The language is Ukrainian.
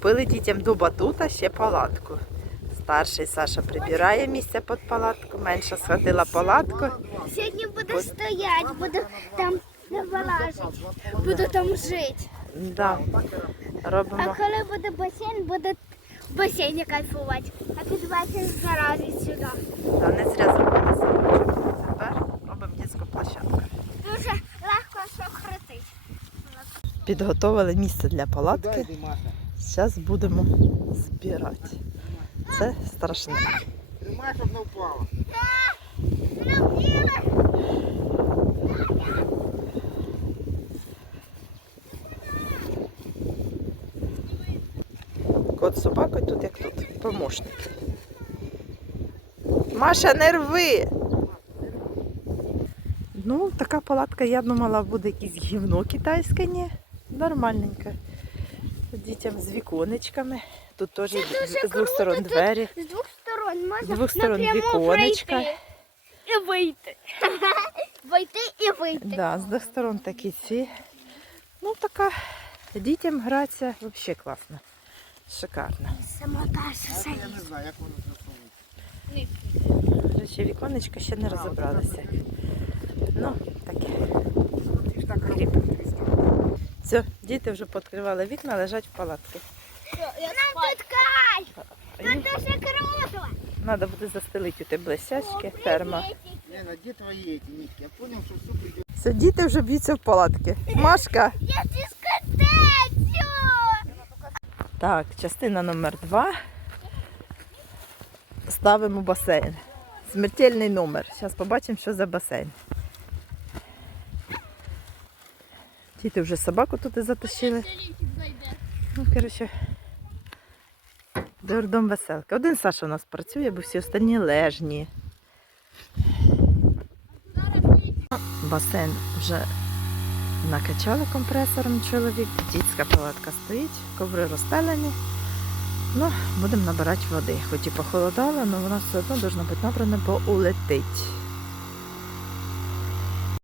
Купили дітям до батута ще палатку. Старший Саша прибирає місце під палатку, менша сходила палатку. Сьогодні буду стояти, буду там не вилазити, буду там жити. Да. А коли буде басейн, буду в басейні кайфувати. А під басейн заразить сюди. Та не зря зробили садочок. Тепер робимо дитячу площадку. Дуже легко що крутить. Підготовили місце для палатки. Зараз будемо збирати. Це страшне. Тримай, щоб не впала. Кот з собакою тут як тут. Помощник. Маша, не рви! Ну, така палатка, я думала, буде якесь гівно китайське, ні. Нормальненьке. Дітям з віконечками. Тут теж з двох сторон тут двері. З двох сторон можна З двох сторон віконечка. пройти І вийти. Вийти і вийти. Да, з двох сторон такі ці. Ну, така дітям гратися взагалі класно. Шикарно. Самотаж Я не знаю, як воно засовується. Ще віконечко ще не розібралися. Ну, таке. Все, діти вже відкривали вікна, лежать в палатки. Нам тут кайф! Тут дуже круто! Треба буде застелити ті блестяшки, термо. Лена, где твои эти нитки? Я понял, что суп идет. Все, діти вже б'ються в палатки. Машка. Я дискотецю! Так, частина номер два. Ставимо басейн. Смертельний номер. Зараз побачимо, що за басейн. Діти вже собаку тут затащили. Ну, коротше, дурдом веселки. Один Саша у нас працює, бо всі останні лежні. Басейн вже накачали компресором чоловік, дітська палатка стоїть, коври розстелені. Ну, будемо набирати води. Хоч і похолодало, але вона все одно должна бути набрана, бо улетить.